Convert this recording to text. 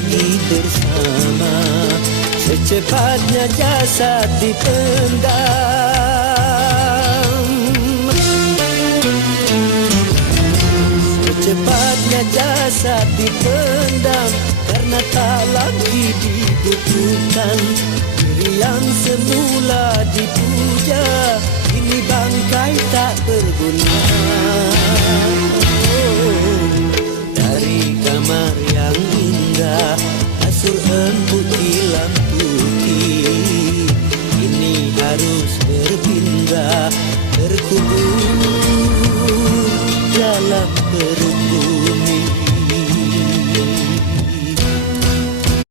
lagi bersama. Secepatnya jasad dipendam, secepatnya jasad dipendam, karena tak lagi dibutuhkan. Diri yang semula dipuja, kini bangkai tak berguna.